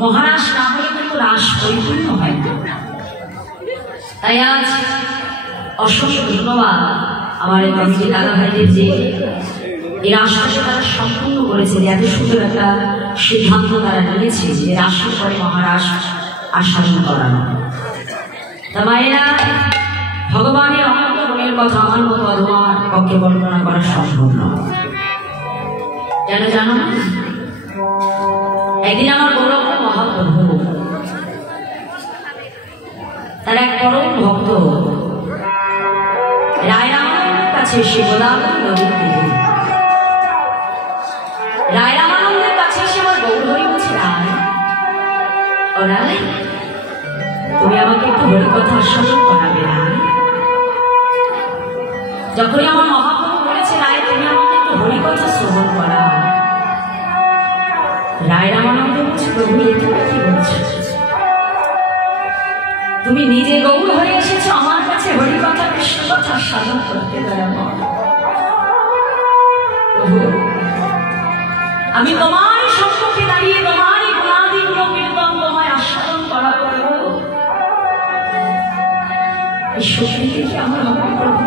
মহারাস না হলে কিন্তু রাস পরিপূর্ণ হয় না। তাই আজ অসংখ্য ধন্যবাদ আমার এই কমিটি দাদা ভাইদের যে এই রাসটাকে তারা সম্পূর্ণ করেছে, এত সুন্দর একটা সিদ্ধান্ত তারা নিয়েছে যে রাসের পরে মহারাস আস্বাদন করানো। তা মায়েরা, ভগবানের অনন্ত গুণের কথা আমার মতো অধমার পক্ষে বর্ণনা করা সম্ভব নয়। কেন জানো না? একদিন আমার গৌরব মহাপ্রভু তার এক পরম ভক্ত রায়রামানন্দের কাছে এসে গোদাবরী নদীর তীরে রায়রামানন্দের কাছে এসে আমার গৌরহরি বলছে, রায় ও রায়, তুমি আমাকে একটু হরিকথা আস্বাদন করাবে রায়। যখনই আমার মহাপ্রভু বলেছে, রায় তুমি আমাকে একটু হরিকথা শ্রবণ করা, রায়রামানন্দ বলছে, প্রভু এটা কি বলছো? তুমি নিজে গৌর হয়ে এসেছো আমার কাছে হরিকথা কৃষ্ণ কথা সাধন করতে পারবো। আমি তোমার সম্মুখে দাঁড়িয়ে তোমার গুণাদি গুণ কীর্তন তোমায় আস্বাদন করা করবো, এই শক্তিতে কি আমার হবে প্রভু?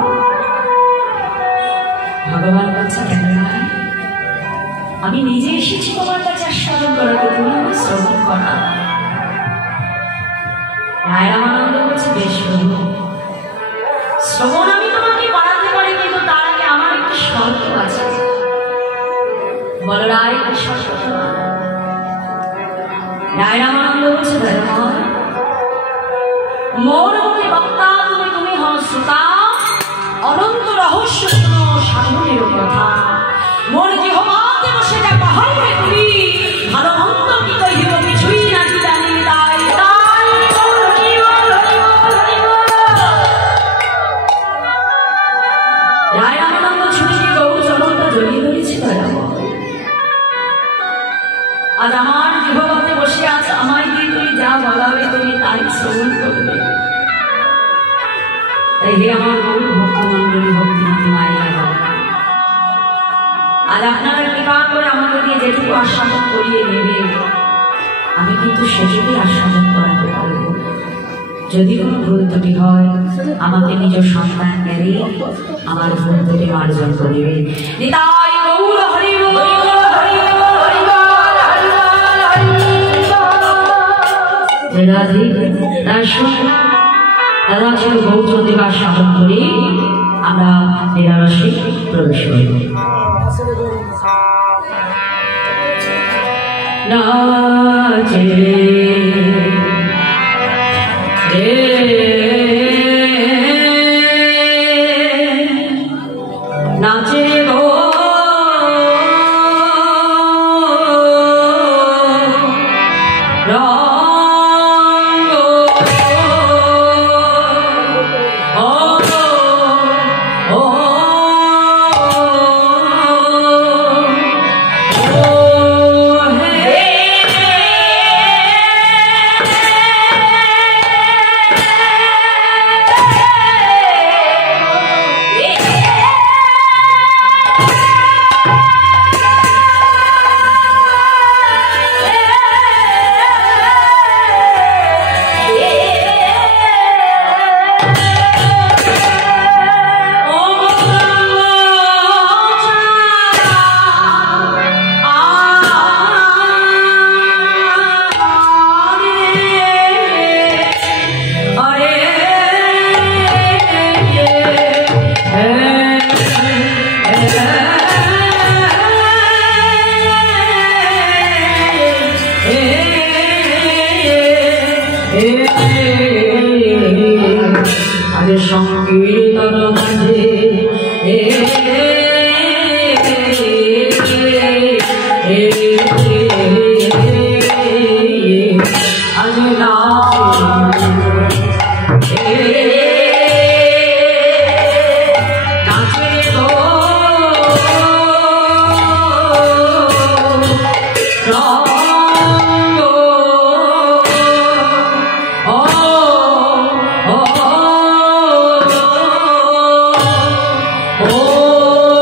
ভগবান বলছে, কেন না, আমি নিজে এসেছি তোমার কাছে আস্বাদন করাতে, তুমি আমার শ্রবণ করা। রায়রামানন্দ বলছে, বেশ প্রভু, শ্রবণ আমি তোমাকে করাতে পারি, কিন্তু তার আগে আমার একটি শর্ত আছে। বলো রায়, কি শর্ত? রায়রামানন্দ বলছে, মোর মনে বক্তা তুমি, তুমি হও শ্রোতা, অনন্ত রহস্য শোনো সাধনের কথা। মোর জিহ্বাতে বসে যা পাহাড়ে করি, ভালো মন্দ কি কহিব কিছুই না কি জানি, তাই রায়রামানন্দ ছুটে গিয়ে গৌর চরণটা জড়িয়ে ধরেছিল। আজ আমার জিহ্বাতে বসে আছে, আমায় দিয়ে তুমি যা বলাবে তুমি তাই শ্রবণ করবে। তাই হে আমার গৌর ভক্তমন্ডলী, ভক্তিমতী মায়েরা, আজ আপনারা কৃপা করে আমাকে দিয়ে যেটুকু আস্বাদন করিয়ে নেবে, আমি কিন্তু সেটুকুই আস্বাদন করাতে পারব। যদি কোনো ভুল ত্রুটি হয়, আমাকে নিজ সন্তান জ্ঞানে আমার ভুল ত্রুটি মার্জন করিবে। নিতাই গৌর হরি বল, হরি বল, হরি বল, হরি বল, হরি বল। রাধে দাদা ছিল গৌরদেবা সাধন করি আমরা নিরারসে প্রবেশ করি। নাচে নাচে গো সংকীর্তন মাঝে আজ Oh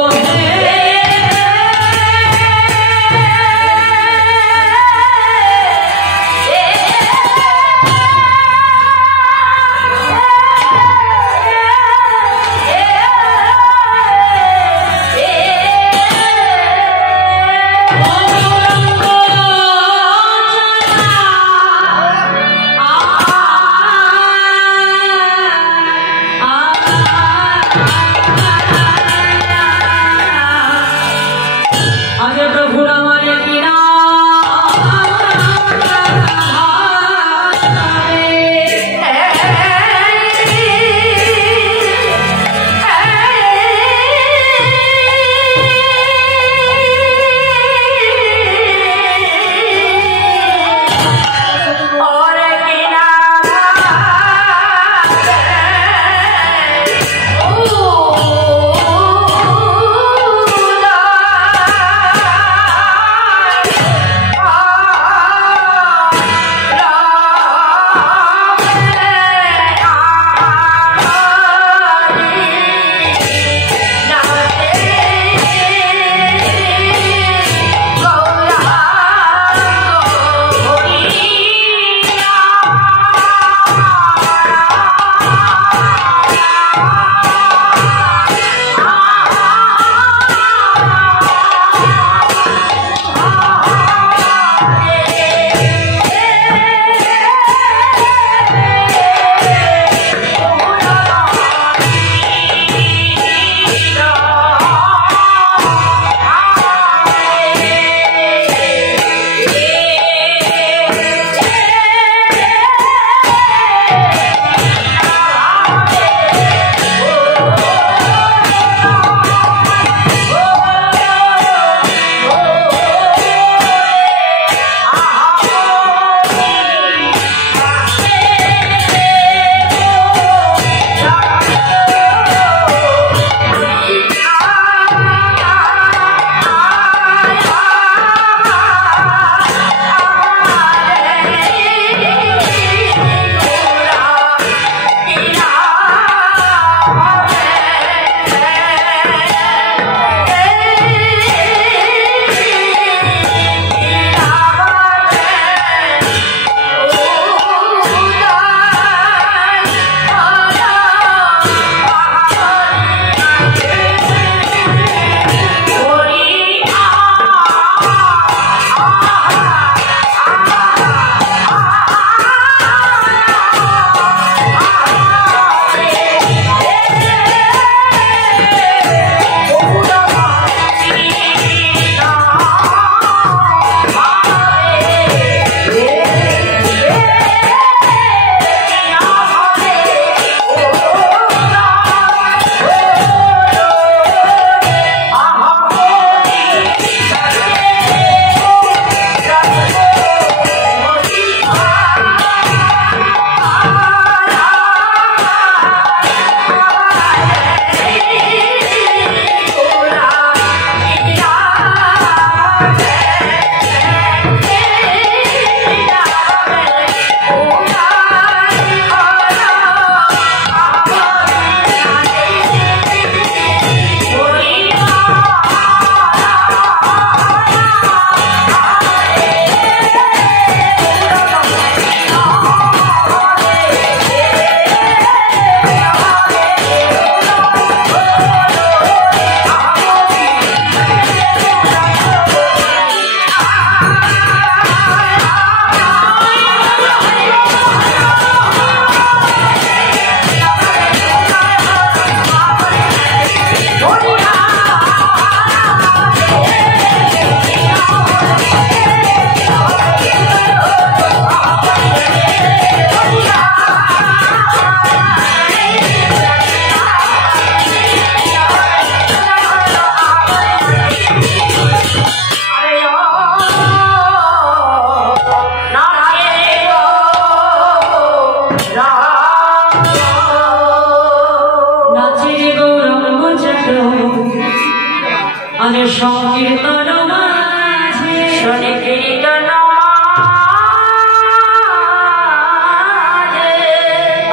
সংকীর্তন মাঝে শোনে কীর্তন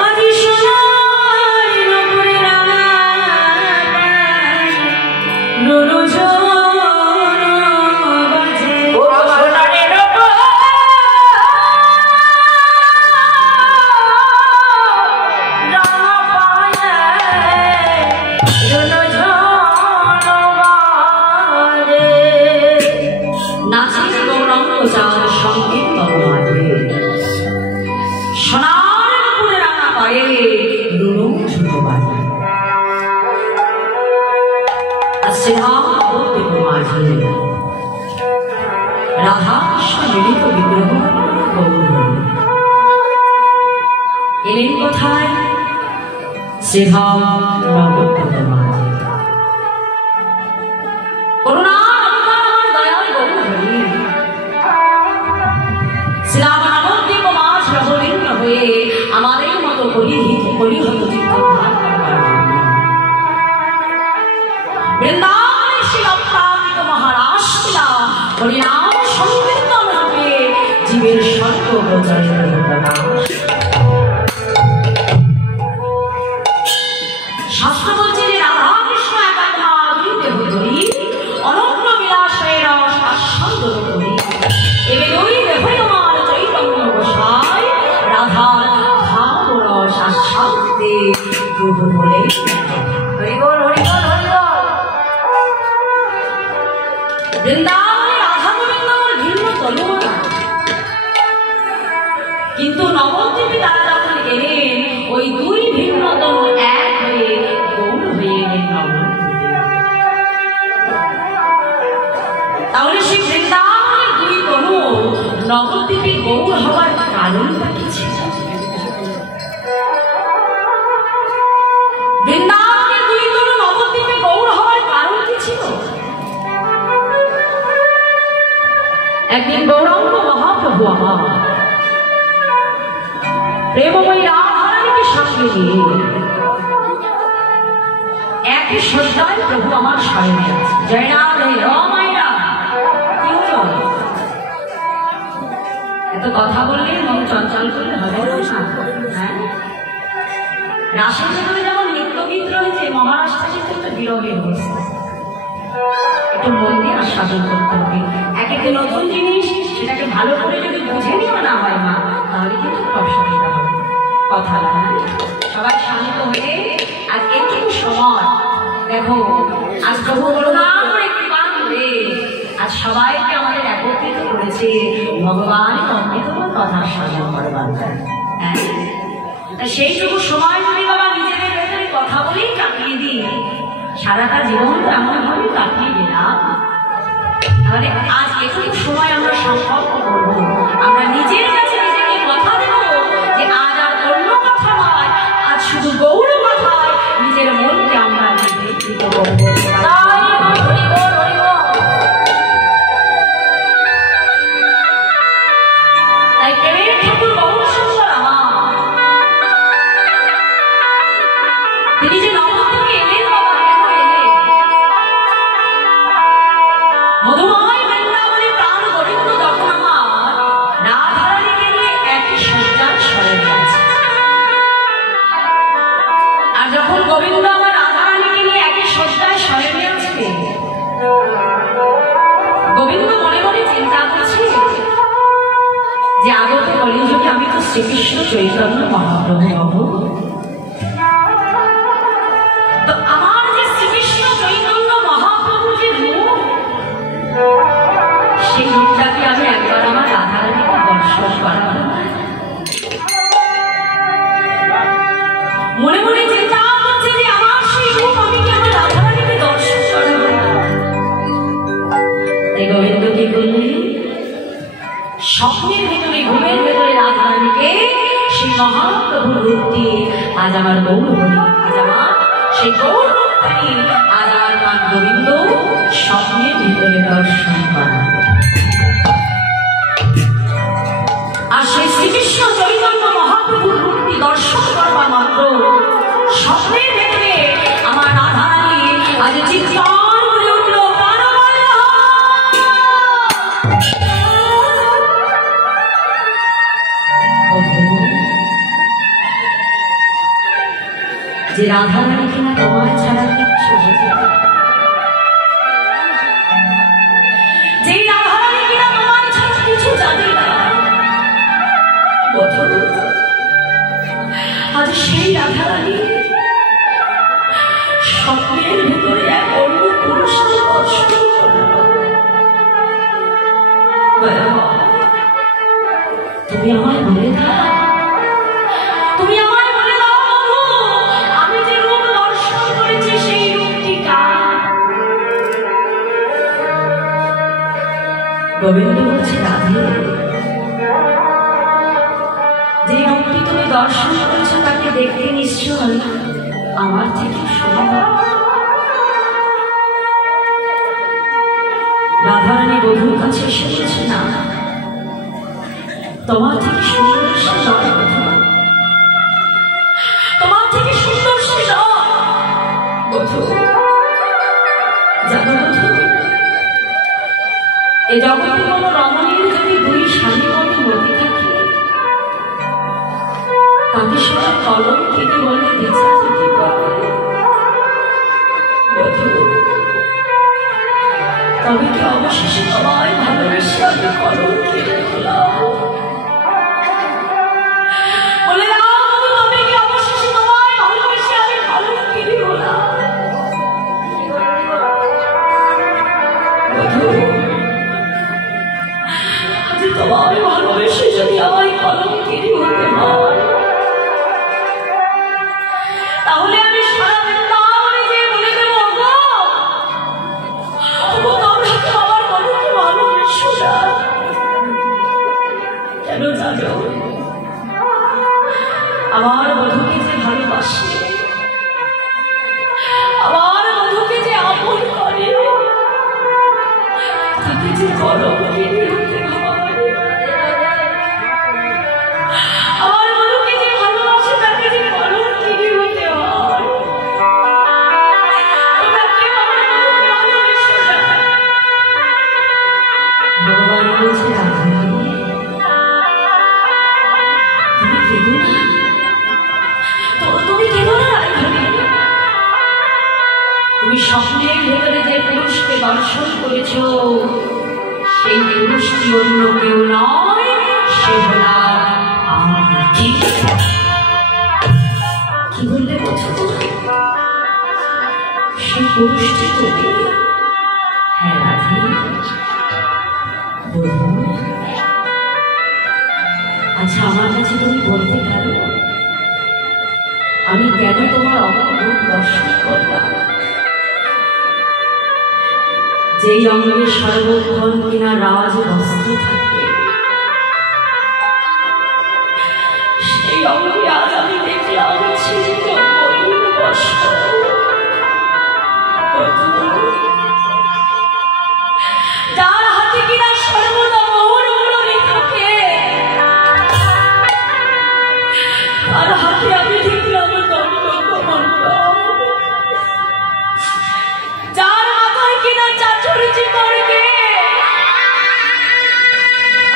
আজি সোনার নপুরে রাঙা নুনু বাজে সোনারের নাচে গৌরাঙ্গ চাঁদ সংকীর্তন মাঝে সোনার নপুরে রাঙা পায়ে নুনু বাজে আসছে নবদ্বীপ মাঝে রাধা কৃষ্ণ মিলিত বিগ্রহ গৌর এলেন কোথায়? শ্রীধাম নবদ্বীপ মাঝে করুণার অবতার দয়াল গৌর হরি শ্রীরাম নবদ্বীপ মাঝ রবলীন হয়ে আমাদের মতো পরিহত চিত্ত ধার করবার জন্য বৃন্দাবনের সেই অপ্রাকৃত মহারাষ্ট্রা হরিনাম সংকীর্তন হবে জীবের সর্বপ্রচারিত প্রকাশ। শাস্ত্র বলছে যে রাধা কৃষ্ণ একাত্মা দুই দেহধরি অনন্য বিলাসের রস আস্বাদন করি এবে দুই দেহই আমার চৈতন্য গোসাই রাধার ভাব রস আস্বাদে প্রভু বলে হরিবল হরিবল হরিবল। বৃন্দাবনে রাধা গোবিন্দ ভিন্ন তনুয়া কিন্তু নবদ্বীপে তারা যখন এলেন ওই দুই ভিন্ন তনু এক হয়ে গৌর হয়ে এলেন নবদ্বীপে। তাহলে সেই বৃন্দাবনের দুই তনু নবদ্বীপে গৌর হওয়ার কারণটা কি ছিল? বৃন্দাবনের দুই তনু নবদ্বীপে গৌর হওয়ার কারণ কি ছিল? একদিন গৌরাঙ্গ মহাপ্রভু আমার প্রেমময়ী রাধারানীকে সঙ্গে নিয়ে একই শ্রদ্ধায় প্রভু আমার সামনে আছে। জয় রাধে রমাইরা কি হলো? এত কথা বললে মন চঞ্চল করলে হবে না। হ্যাঁ, রাসের জন্য যেমন নৃত্যগীত রয়েছে, মহারাষ্ট্রে কিন্তু একটা বিরোধী অবস্থা, একটু মন দিয়ে আস্বাদন করতে হবে। এক একটি নতুন জিনিস সেটাকে ভালো করে যদি বুঝে নেওয়া না হয় মা, তাহলে কিন্তু অসুবিধা হবে। কথা না, সবাই শান্ত হয়ে আজ একটু সময় দেখো, আজ প্রভু করুণা করে কৃপা করে আজ সবাইকে আমাদের একত্রিত করেছে ভগবানের অমৃতময় কথা সাধন করবার। হ্যাঁ, সেইটুকু সময় যদি বাবা নিজেদের ভেতরে কথা বলেই কাটিয়ে দিই, সারাটা জীবন তো এমনভাবে কাটিয়ে দিলাম। তাহলে আজ এটুকু সময় আমরা সংকল্প করবো, আমরা নিজের কাছে নিজেকে কথা দেব যে আজ আর অন্য কথা নয়, আজ শুধু গৌর কথায় নিজের মনকে আমরা নিবেদিত করবো। তাই প্রেমের ঠাকুর গৌর সুন্দর আমার, তিনি যে নবদ্বীপে এলেন বাবা, কেন এলেন? মধুময় বৃন্দাবনে প্রাণ গোবিন্দ যখন আমার রাধারানীকে নিয়ে একই শয্যার শয়নে আছে, আর যখন গোবিন্দ আমার রাধারানীকে নিয়ে একই শয্যায় শয়নে আছে, গোবিন্দ মনে মনে চিন্তা করছে যে আগত কলিযুগে আমি তো শ্রীকৃষ্ণ চৈতন্য মহাপ্রভু হব, তো আমার যে শ্রীকৃষ্ণ চৈতন্য মহাপ্রভু যে রূপ, সেই রূপটাকে আমি একবার আমার রাধারানীকে দর্শন করাবো। মনে মনে চিন্তা করছে যে আমার সেই রূপ আমি কি আমার রাধারানীকে দর্শন করাবো। তাই গোবিন্দ কি করলেন? স্বপ্নের ভেতরে, ঘুমের ভেতরে রাধারানীকে সেই মহাপ্রভুর রূপ দিয়ে আজ আমার গৌর হরি, আজ আমার সেই গৌর রূপটাকে আজ আমার মান গোবিন্দ স্বপ্নের ভিতরে দর্শন করা। আর সেই শ্রীকৃষ্ণ চৈতন্য মহাপ্রভুর রূপটি দর্শন করবা মাত্র স্বপ্নের ভেতরে আমার রাধারানী আজ চিৎকার করে উঠল, প্রাণবায়ু যে রাধারানী কিনা তোমার ছাড়া কিচ্ছু বোঝে না, যে রাধারানী কিনা তোমার ছাড়া কিছু জানে না। আজ সেই রাধারানী স্বপ্নের ভেতরে এক অন্য পুরুষকে কষ্ট করল। তুমি আমায় বলে দাও, তুমি আমায় বলে দাও আমি যে রূপ দর্শন করেছি সেই রূপটি কার? গোবিন্দ বলছে, রাধে, যে রূপটি তুমি দর্শন করেছ তাকে দেখতে নিশ্চয় আমার থেকে সুন্দর। রাধারানী বধূর কাছে এসে বলছে, না, তোমার থেকে সুন্দর সে নয়, তোমার থেকে সুন্দর সে নয়। বধূ, জানো বধূ, এ জগতে কোন রমণীর যদি দুই স্বামী মতো মতি থাকে তাকে সবাই কলম কেটে বলে বিচার দিতে পারে। তবে কি অবশেষে সবাই ভালোবেসে আমি কলম কেটে দিলাম? বলে দাও, তবে কি অবশেষে তোমায় ভালোবেসে আমি কলম কেটে দিলাম? তোমায় ভালোবেসে যদি আমায় কলম কেটে হতে হয়, তাহলে আমি সারা বৃন্দাবনে যে বলে দেব, তোমরা তো আমার বধূকে ভালোবেসো না। কেন জানো? আমার বধূকে যে ভালোবাসে, আমার বধূকে যে আপন করে, তাকে যে কলম কেটে হতে হয়। আমার বধূকে যে ভালোবাসে তাকে যে কলম কেটে হতে হয়। তোমরা কেউ আমার বধূকে ভালোবেসো না। ভগবান বলছে, রাধে, তুমি কেঁদো না, তুমি কেঁদো না রাধারানী। তুমি স্বপ্নের ভেতরে যে পুরুষকে দর্শন করেছ সেই পুরুষটি অন্য কেউ নয়, সে হলাম আমি। কি বললে বোঝো? সেই পুরুষটি তুমি? হ্যাঁ রাধে, বলুন। আচ্ছা, আমার কাছে তুমি বলতে পারো আমি কেন তোমার অমর রূপ দর্শন করলাম? যেই অঙ্গে সর্বক্ষণ কিনা রাজ বস্ত্র থাকবে, সেই অঙ্গে আজ আমি দেখলাম কষ্ট। যার হাতে কিনা সর্বদা মোহরগুলো থাকে, তার হাতে আমি দেখলাম দণ্ডকমণ্ড। যার মাথায় কিনা চাচর চিতরকে,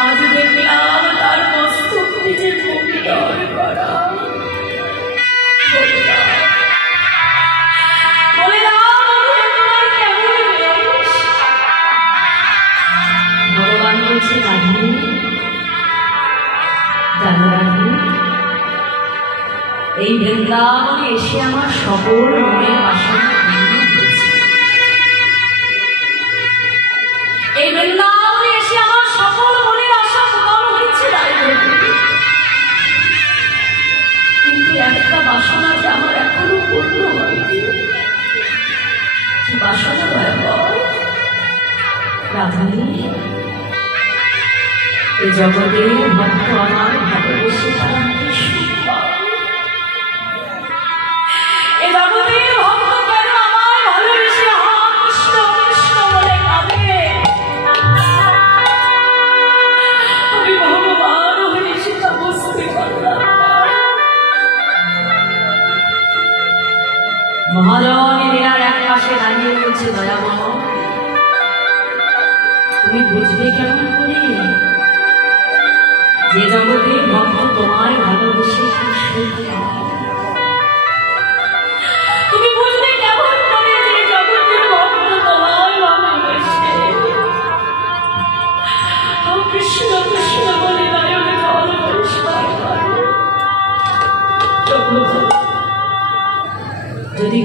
আজ দেখলাম তার মস্তকটি যে কুণ্ডল করা। ভগবান বলছে, রাধে, জানো রাধে, এই বৃন্দাবনে এসে আমার সকল মনের বাসনা পূর্ণ হয়েছে। এই বৃন্দাবনে এসে আমার সকল মনের আশা পূরণ হয়েছে রাধে। কিন্তু একটা বাসনা যে আমার এখনো পূর্ণ হয়নি। কি বাসনা ভয়াবহ রাধারানী? এই জগতে ভক্ত আমার ভালোবেসে তারা সুখ পায়। এই জগতে ভক্ত কেন আমার ভালোবেসে হা কৃষ্ণ কৃষ্ণ বলে কাঁদে? আমি ভগবান হয়ে সেটা বুঝতে পারলাম না। মহাজন এনার এক পাশে দাঁড়িয়ে বলছে, দয়াময়, তুমি বুঝবে কেমন করে যে জগতে ভক্ত তোমায় ভালোবেসে সুখ পায়?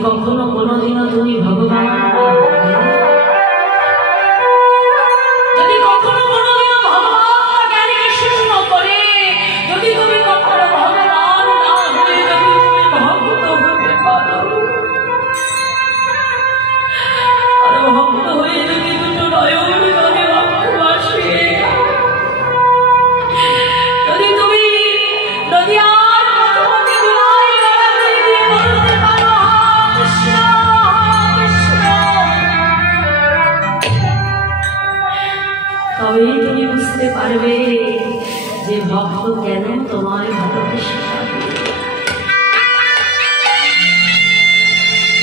কখনো কোনোদিনও তুমি ভগবান যদি কখনো কোনোদিনও ভগবান জ্ঞানকে শূন্য করে যদি তুমি কখনো ভগবান না হয়ে যদি তুমি ভক্ত হতে পারো আর ভক্ত হয়ে যদি দুটো নয়ন জলে ভালোবাসে যদি তুমি নদিয়ার মধুমতি দুলাই গলায় দিয়ে বলতে পারো কৃষ্ণ কৃষ্ণ তবেই তুমি বুঝতে পারবে যে ভক্ত কেন তোমায় ভালোবেসে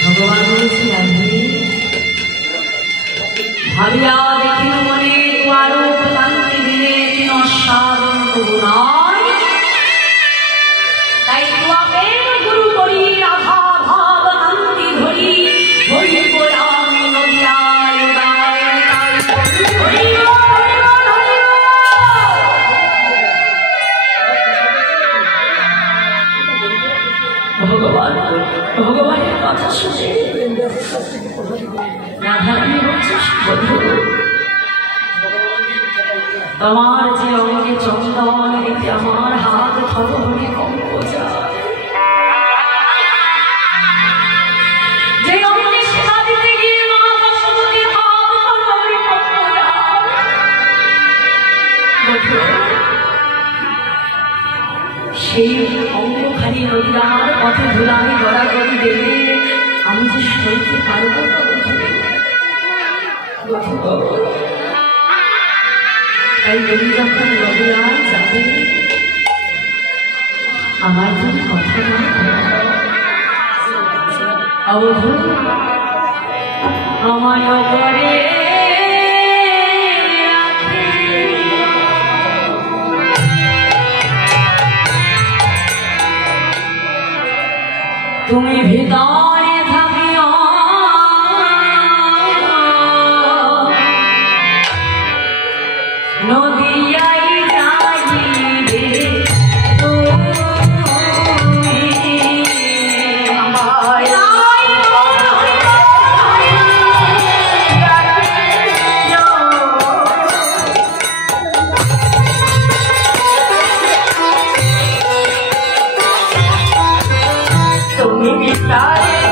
ভগবান বলছি রাধে ভাবিয়া দেখিল মনে আরো ক্লান্তি দিনে দিন অসাধন তবু নয় তাই তোমাদের গুরু করি রাধা ভাব কান্তি ধরি হরি বলে আমি নদিয়ায় উদায় তাই হরি ভগবান ভগবানের কথা শুনে রাধারানী বলছিস বন্ধু তোমার যে অঙ্গে চন্দন এতে আমার হাত থরহরি কম্প যায় যে অঙ্গে সেবা দিতে গিয়ে মা বসুমতীর হাত থরহরি কম্প যায় বন্ধু সেই অঙ্গখানি নদীর পথে ধুলাই গড়াগড়ি দেবে আমি যে সইতে পারবো না তাই তুমি যখন নদীয়ায় যাবে আমার যদি কথা না অবধূ আমায় করে তুমি ভিতরে থাকিও নদিয়ায় যাইবে তুমি আমায় তুমি বিস্তারে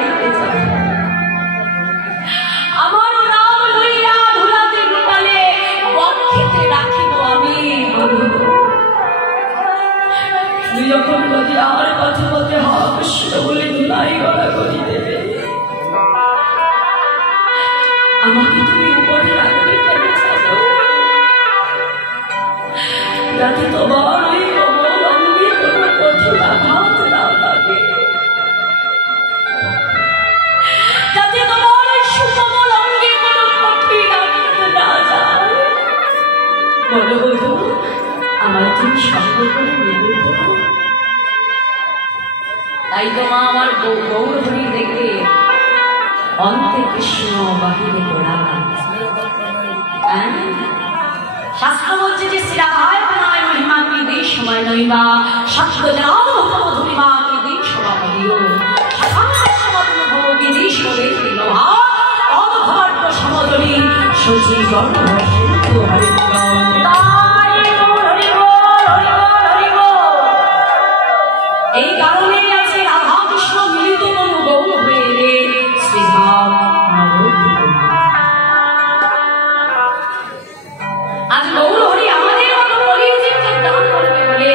গাইতে যাব আমার নাম লইয়া ধুলাতে লুকালে বক্ষেতে রাখিব আমি তুই যখন নদী আর পথে পথে হাস্য বলে ধুলাই গড়া করি দেবে আমাকে তুমি উপরে রাখবে কেন জানো যাতে তোমার ওই কমল অঙ্গে কোনো কঠিন আঘাত না লাগে যাতে তোমার ওই সুকমল অঙ্গে কোনো কঠিন আঘাত না যায় বলো বধূ আমায় তুমি সঙ্গ করে নেবে তো তাই তো মা আমার গৌর হরি দেখে অন্তে কৃষ্ণ বাহিরে গোড়া শাস্ত্র বলছে যে শ্রীরাধায় প্রণয় মহিমা কি দিই সময় নইবা সত্য জানাব মধুরিমা কি দিই সভা দিও বিধি সবে অধর্ম সমদরী সচি গর্ভ সিন্ধু এই কারণেই আছে রাধা কৃষ্ণ মিলিত তনু গৌর হয়ে এলে শ্রীধাম আজ গৌর হরি আমাদের মতো কলির জীবকে দান করবে বলে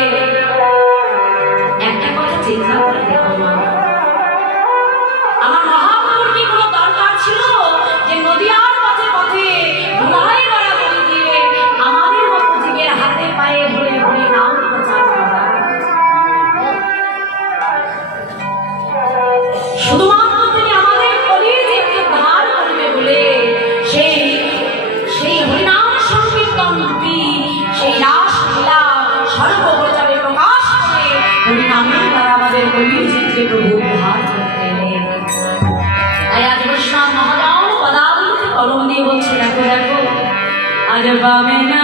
একটা কথা চিন্তা করে দেখো মা আমার মহাপ্রভুর কি কোনো দরকার ছিল যে নদিয়ার পথে পথে ধুলাই গড়া করে দিয়ে আমাদের মতো জীবের হাতে পায়ে ধরে হরি নাম প্রচার করা শুধুমাত্র তিনি আমাদের কলির জীবকে ধার করবে বলে সেই হরিনাম সংকীর্তন রূপী সেই রাসলীলা সর্বপ্রচারে প্রকাশ করে হরিনামের দ্বারা আমাদের কলির জীবকে প্রভু ধার করতে এলেন তাই আজ বৈষ্ণব মহাজন পদাবলিতে কলম দিয়ে বলছে দেখো দেখো আজ পাবে না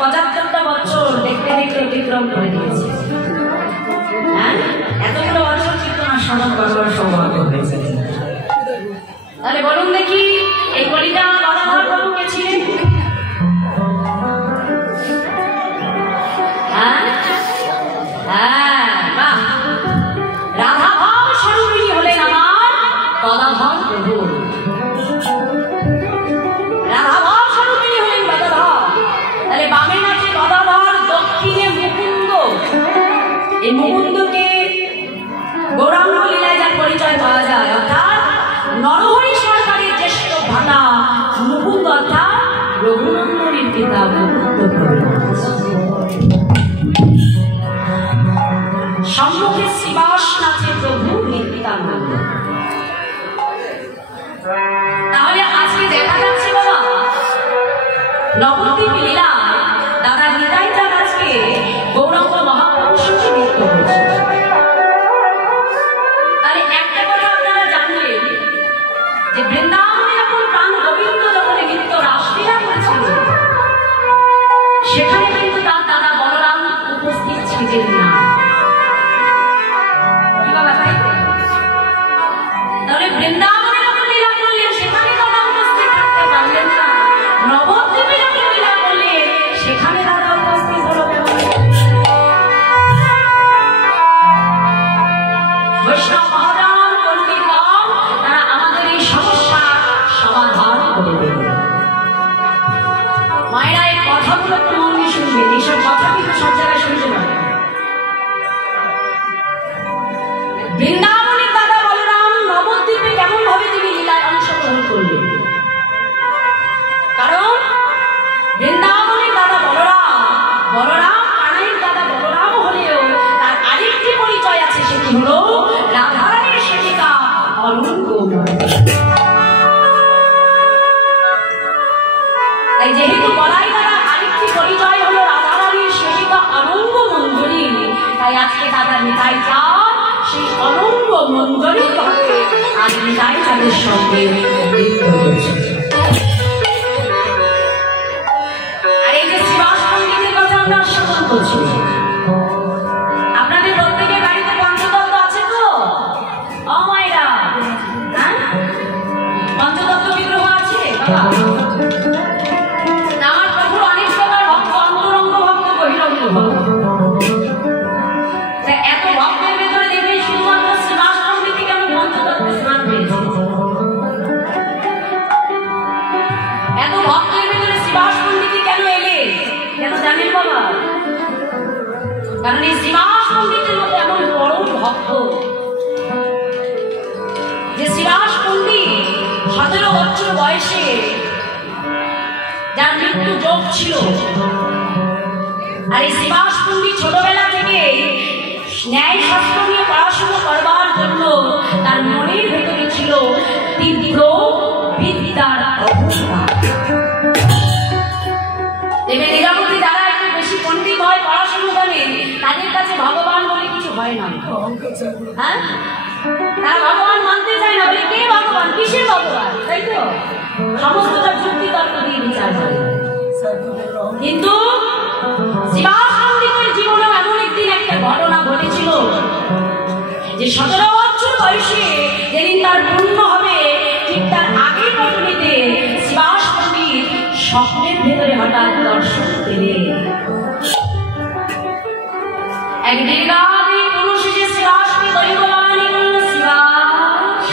75টা বছর দেখতে দেখতে অতিক্রম করে দিয়েছে। হ্যাঁ, এতগুলো বছর কীর্তন শ্রবণ করবার সৌভাগ্য হয়েছে। তাহলে বলুন দেখি, এই কলিতা গদাধর প্রভু কে ছিলেন? রাধা ভাব স্বরূপিণী হলেন আমার গদাধর প্রভু। রাধা ভাব স্বরূপিণী হলেন গদাধর। তাহলে বামে আছে গদাধর, দক্ষিণে মুকুন্দ। এই মুকুন্দকে গৌরাঙ্গ লীলায় যার পরিচয় পাওয়া যায়, অর্থাৎ নরহরি সরকারের জ্যেষ্ঠ ভাতা মুকুন্দ, অর্থাৎ রঘুনন্দনের পিতা মুকুন্দ। সম্মুখে শ্রীবাস নাচে প্রভু নিত্যানন্দ। তাহলে আজকে দেখা যাচ্ছে বাবা, নবদ্বীপ লীলায় দাদা নিতাই চাঁদ আজকে গৌরাঙ্গ মহাপুরুষ নৃত্য হয়েছে। তাহলে একটা কথা আপনারা জানলেন যে বৃন্দাবনে যখন প্রাণ গোবিন্দ যখন নৃত্য রাসলীলা করেছিল, সেখানে কিন্তু তার দাদা বলরাম উপস্থিত ছিলেন না। তাহলে বৃন্দাবনে যখন লীলা করলেন সেখানে দাদা উপস্থিত থাকতে পারলেন না, নবদ্বীপে যখন লীলা করলেন সেখানে দাদা উপস্থিত হলো কেমন? বৈষ্ণব মহারাজ পণ্ডিত তারা আমাদের এই সমস্যা সমাধান করে দেবে। মায়েরা এই কথাগুলো একটু মন দিয়ে শুনবেন, এইসব কথা কিন্তু সব জায়গায় শুনতে পারে। বৃন্দাবনের দাদা বলরাম নবদ্বীপে কেমন ভাবে তিনি লীলায় অংশগ্রহণ করলেন? কারণ বৃন্দাবনের দাদা বলরাম কানাইয়ের দাদা বলরাম হলেও তার আরেকটি পরিচয় আছে, সেটি হলো রাধারানীর সেবিকা অনঙ্গ। তাই যেহেতু বলাই দাদা আরেকটি পরিচয় হলো রাধারানীর সেবিকা অনঙ্গ মঞ্জরী, তাই আজকে দাদা নিতাই চাঁদ সেই অনঙ্গ মঞ্জরী ভাবে আজ নিতাই চাঁদের সঙ্গে নৃত্য করছে। আর এই যে শ্রীবাস পণ্ডিতের কথা আমরা শ্রবণ করছি, আপনাদের প্রত্যেকের বাড়িতে পঞ্চতত্ত্ব আছে তো? ও মায়েরা, হ্যাঁ, পঞ্চতত্ত্ব বিগ্রহ আছে বাবা? আমার প্রভুর অনেক প্রকার ভক্ত, অন্তরঙ্গ ভক্ত, বহিরঙ্গ ভক্ত। এত ভক্তের ভেতরে দেখে শুধুমাত্র শ্রীবাস পণ্ডিতই কেন পঞ্চতত্ত্বে স্নান পেয়েছে? এত ভক্তের ভেতরে শ্রীবাস পণ্ডিতই কেন এলেন? কেন জানেন বাবা? কারণ এই শ্রীবাস পণ্ডিতের মধ্যে এমন বড় ভক্ত যে শ্রীবাস পণ্ডিত 17 বছর বয়সে যার মৃত্যু যোগ ছিল, আর এই শ্রীবাস পণ্ডিত ছোটবেলা থেকে ন্যায় শাস্ত্র নিয়ে পড়াশোনা করবার জন্য তার মনের ভেতরে ছিল তীব্র বিদ্যার অবস্থা। দেবে লীলাবতী যারা একটু বেশি পণ্ডিত হয়, পড়াশোনা করে, তাদের কাছে ভগবান বলে কিছু হয় না। হ্যাঁ, তারা ভগবান মানতে চায় না, বলে কে ভগবান, কিসের ভগবান, তাই তো সমস্তটা যুক্তি তর্ক দিয়ে বিচার করে। কিন্তু শ্রীবাস পণ্ডিতের জীবনে এমন একদিন একটা ঘটনা ঘটেছিল যে 17 বছর বয়সে যেদিন তার পূর্ণ হবে, ঠিক তার আগের ঘটনাতে শ্রীবাস পণ্ডিত স্বপ্নের ভেতরে হঠাৎ দর্শন পেলেন। এক দীর্ঘাদি পুরুষ যে শ্রীবাসকে দৈববাণী করল, শ্রীবাস,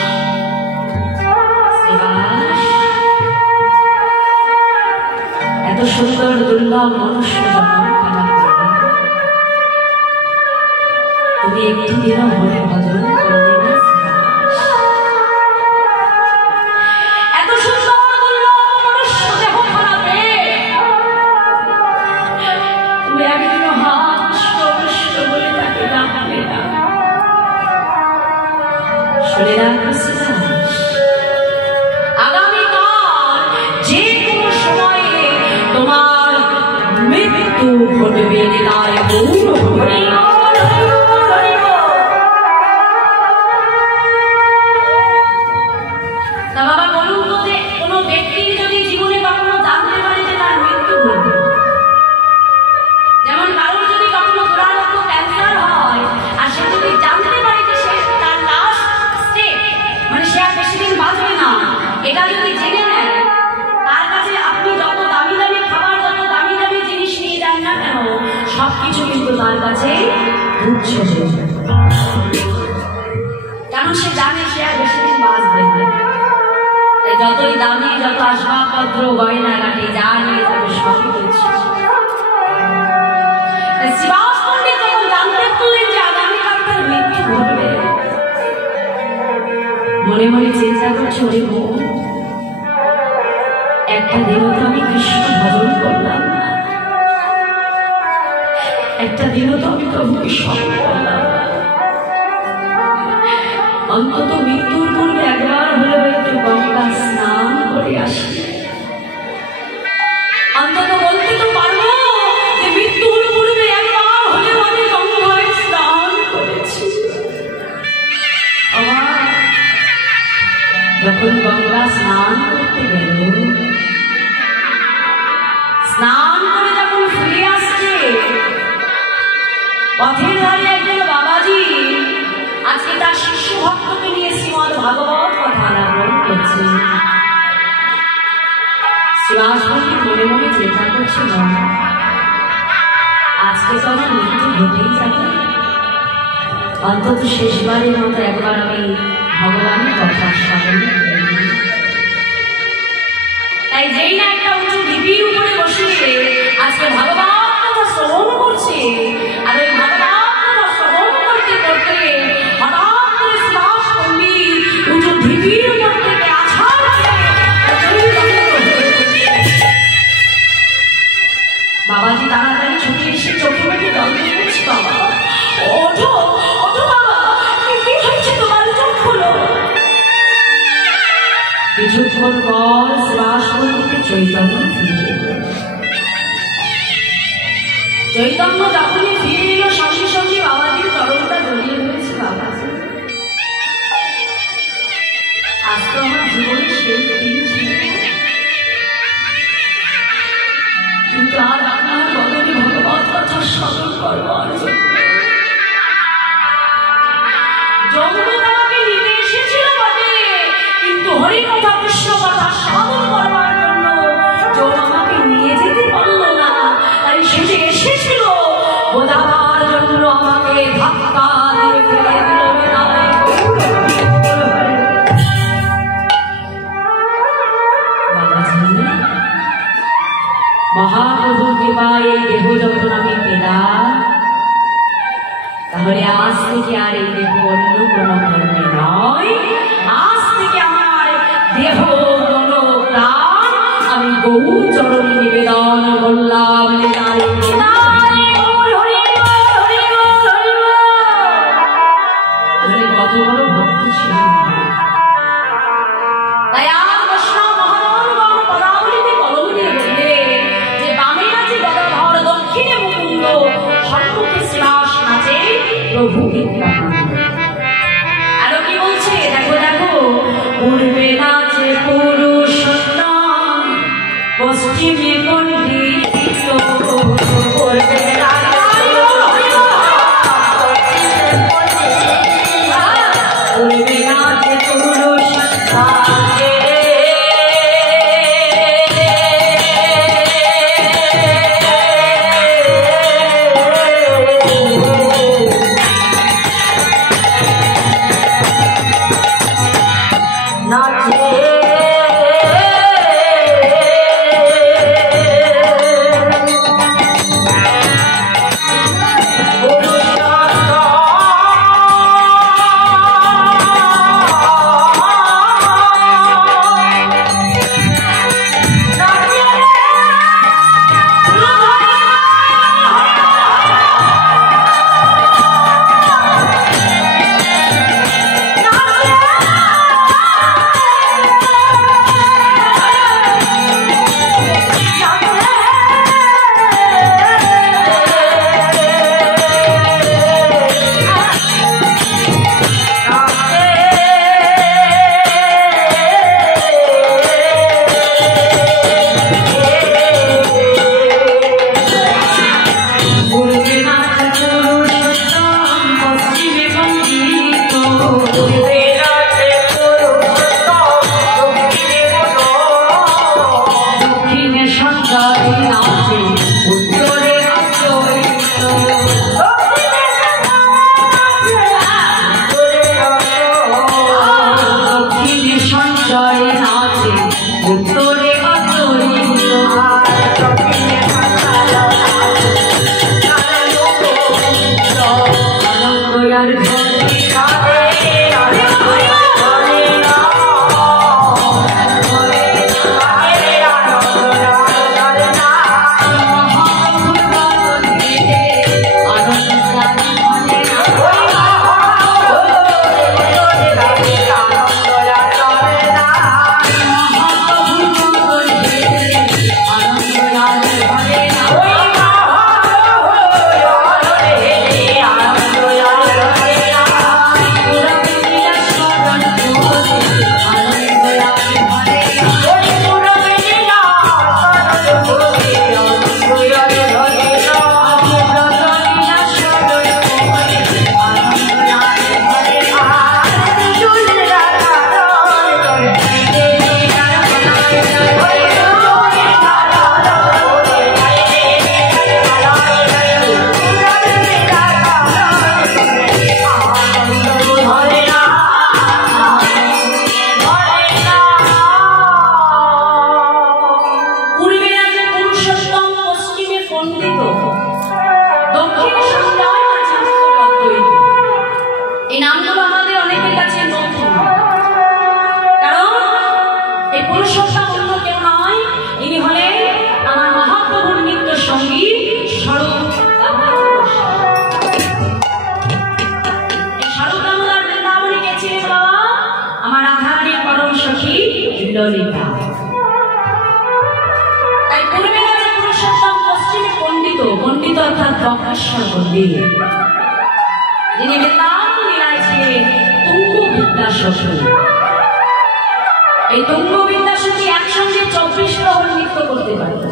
শ্রীবাস, এত সুন্দর দুর্লভ মনুষ্য জন্ম তুমি একটু দিনও মনে ভজন করবে না? এত সুন্দর দুর্লভ মনুষ্য দেহ খারাপে তুমি একদিনও হাত বলে তাকে ডাকবে না? শুনে রাখো শ্রীবাস, আগামীকাল যে কোনো সময়ে তোমার মৃত্যু ঘটবে, তাই গৌর হরি। বাবা বলুন তো, যে কোনো ব্যক্তির যদি জীবনে কখনো জানতে পারে যে তার মৃত্যু ঘটবে, যদি জেনে নেন তার কাছে আপনি যত দামি দামি খাবার, যত দামি দামি জিনিস নিয়ে যান না কেন, সবকিছু কিন্তু তার কাছে তুচ্ছ হয়ে যায়। কারণ সে জানে সে আর বেশি দিন বাঁচবে না। তাই যতই দামি, যত আসবাবপত্র, গয়নাগাটি যা নিয়ে যাবে সবই তুচ্ছ। শ্রীবাস পণ্ডিত যখন জানতে পারলেন যে আগামীকাল তার মৃত্যু ঘটবে, মনে মনে চিন্তা করছে, ওরে মন, একটা দিনও তো আমি কৃষ্ণ ভজন করলাম না, একটা দিনও তো আমি প্রভুকে স্মরণ করলাম না। অন্তত মৃত্যুর পূর্বে একবার হলেও একটু গঙ্গা স্নান করে আসি। অন্তত বলতে তো পারবো যে মৃত্যুর পূর্বে একবার হলেও আমি গঙ্গায় স্নান করেছি। যখন গঙ্গা স্নান করতে গেল, স্নান করে যখন ফিরে আসছে, পথের ধারে একজন বাবাজি আজকে তার শিষ্য ভক্তকে নিয়ে শ্রীমদ ভাগবত কথা আলাপন করছে। শ্রীবাস পণ্ডিত মনে মনে চিন্তা করছে, না আজকে তো আমার মৃত্যু ঘটেই যাবে, অন্তত শেষবারের মতো একবার আমি ভগবানের কথা শ্রবণ করি। তাই যেই না একটা উঁচু ঢিপির উপরে বসে আজকে ভগবান কথা শ্রবণ করছে, আর ওই ভগবান কথা শ্রবণ করতে করতে হঠাৎ করে শ্রীবাস পণ্ডিত উঁচু ঢিপির উপর থেকে আছাড় বাবাজি তাড়াতাড়ি ছুটে এসে চোখে মুখে জল দিয়ে বলছে, বাবা ওঠো ওঠো বাবা, কি হয়েছে তোমার, চোখ খোলো। কিছুক্ষণ পর শ্বাস পণ্ডিতে চৈতন্য ফিরে এলো। চৈতন্য যখনই ফিরে এলো, সঙ্গে সঙ্গে বাবাজির চরণটা জড়িয়ে রয়েছে। বাবাজি, আজ তো আমার জীবনের শেষ দিন ছিল, কিন্তু আর আপনার বদলে ভগবত কথা স্মরণ করবার জন্য জগৎ আমাকে নিতে এসেছিল বটে, কিন্তু হরি কথা কৃষ্ণ কথা স্মরণ করবার জন্য জোর আমাকে নিয়ে যেতে পারলো না। তাই সে যে এসেছিল বোঝাবার জন্য আমাকে ধাক্কা দিয়ে ফেলে দিল। মহাপ্রভুর কৃপায় এই দেহ যখন আমি পেলাম, তাহলে আজ থেকে আর এই দেহ অন্য কোনো ধর্মে নয়, আজ থেকে আমার দেহ মন প্রাণ আমি গৌর চরণে নিবেদন করলাম। কত বড় ভক্ত ছিল। তাই আর কৃষ্ণ মহানগণ পদাবলিতে কলম দিয়ে বললে যে বামে নাচে গদাধর, দক্ষিণে মুকুন্দ, সম্মুখে শ্রীবাস নাচে প্রভু নিত্যানন্দ। আরো কি বলছে দেখো দেখো, পূর্বে নাচে পুরুষোত্তম, পশ্চিমে উত্তরে অচরিত আনন্দয়ার পণ্ডিত অর্থাৎ প্রকাশ্যর মন্দির যিনি বেতাল লীলায় ছিলেন তুঙ্গ বিদ্যাসখী। এই তুঙ্গ বিদ্যাসখী একসঙ্গে 24 প্রহর নৃত্য করতে পারত।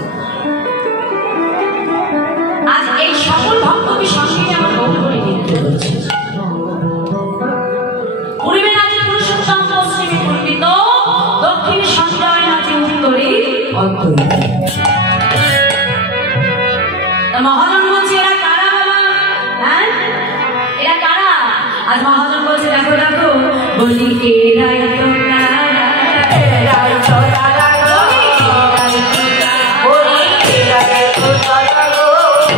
আজ এই সকল ভক্তকে সঙ্গে আমার বহু করে নৃত্য করছে। পূর্বে নাচে পুরুষোত্তম, পশ্চিমে পণ্ডিত, দক্ষিণে সঞ্জয় নাচে উত্তরে অদ্বৈত। মহাজন বলছে এরা কারা বাবা? হ্যাঁ এরা কারা? আজ মহাজন বলছে দেখো দেখো, বলি এরাই তো কারা, এরাই তো কারা গো, এরাই তো কারা, বলি এরাই তো কারা গো,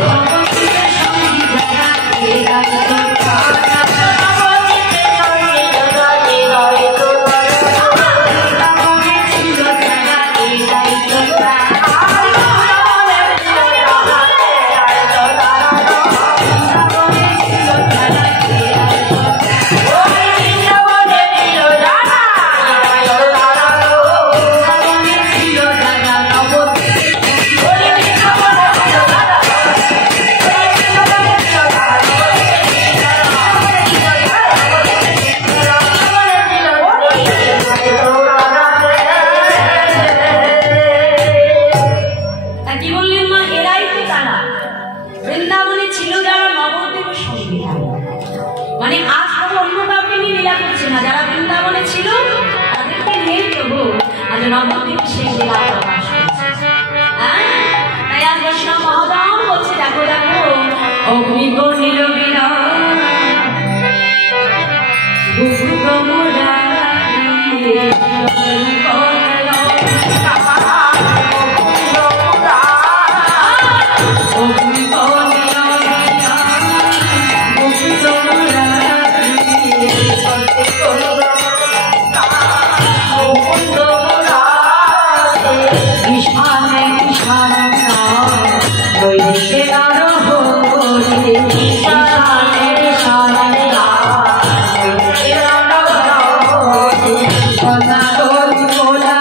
ভগবতীর সঙ্গী যারা এরাই তো কারা, ভগবতীর সঙ্গী যারা এরাই তো কারা, ভগবতী ছিল যারা এরাই তো কারা। Hola,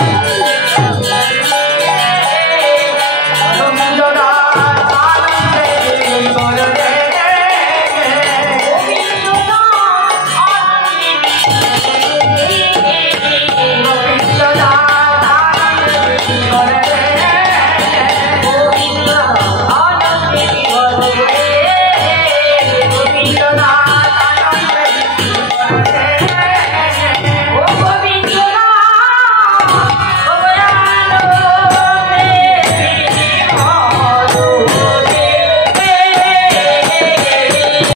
Thank you.